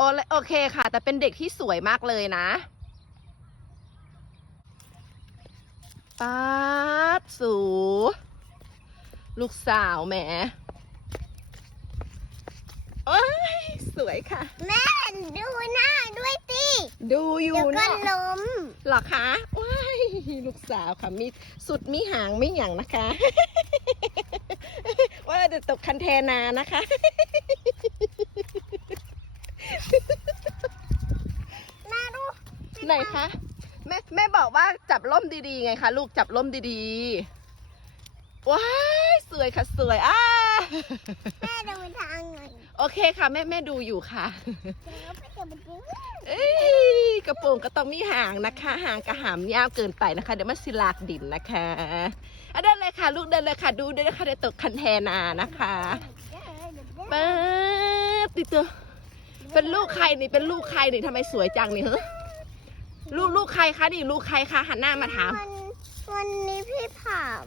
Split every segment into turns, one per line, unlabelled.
โอเลโอเคค่ะ แต่เป็นเด็กที่สวยมากเลยนะป๊าดสู ลูกสาวแหมโอ้ยสวยค่ะ
แม่ดูหน้าด้วยสิ
ดูอยู่
เดี๋ยวก็
เนาะ
ล้ม
เหรอคะว้ายลูกสาวค่ะมีสุดมีหางไม่หยั่งนะคะ ว่าจะตกคันแทนานะคะ
แม่ดู
ไหนคะแม่แม่บอกว่าจับล่มดีๆไงคะลูกจับล่มดีๆว้ายสวยค่ะสวยอ้า
แม่ดูทางหน่อย
โอเคค่ะ แม่แม่ดูอยู่ค่ะ
เดี๋ยวไปเก็บมันดู
เอ้ยกระโปรงก็ต้องมีหางนะคะหางกระหามยาวเกินไปนะคะ เดี๋ยวมันสิลากดินนะคะอะเดินเลยค่ะ ลูกเดินเลยค่ะ ดูเดินเลยค่ะเดี๋ยวตกคันแทนานะคะป๊าดติดตัวเป็นลูกใครนี่เป็นลูกใครนี่ทำไมสวยจังนี่เฮ้ ลูกลูกใครคะนี่ลูกใครคะหันหน้ามาถาม
วันวันนี้พี่ผาม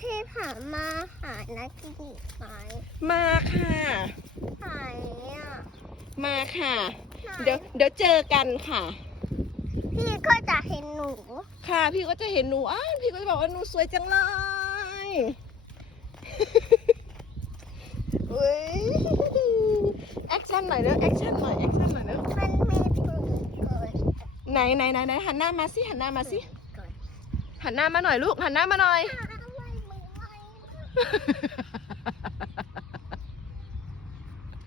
พี่ผามมาหานักกีฬา
มาค่ะ
หายอะ
มาค่ะเดี๋ยวเดี๋ยวเจอกันค่ะ
พี่ก็จะเห็นหนู
ค่ะ พี่ก็จะเห็นหนูอ้าวพี่ก็จะบอกว่าหนูสวยจังเลยเฮ้ยแอคชั่นหน่อยเนอะแอคชั่นหน่อยแอคชั่นหน่อยเนอะ
มันมีถุงเกิด
ไหนไหนไหนไหนหันหน้ามาสิหันหน้ามาสิ
เกิด
หันหน้ามาหน่อยลูกหันหน้ามาหน่อย
ไม่ไม่ไม่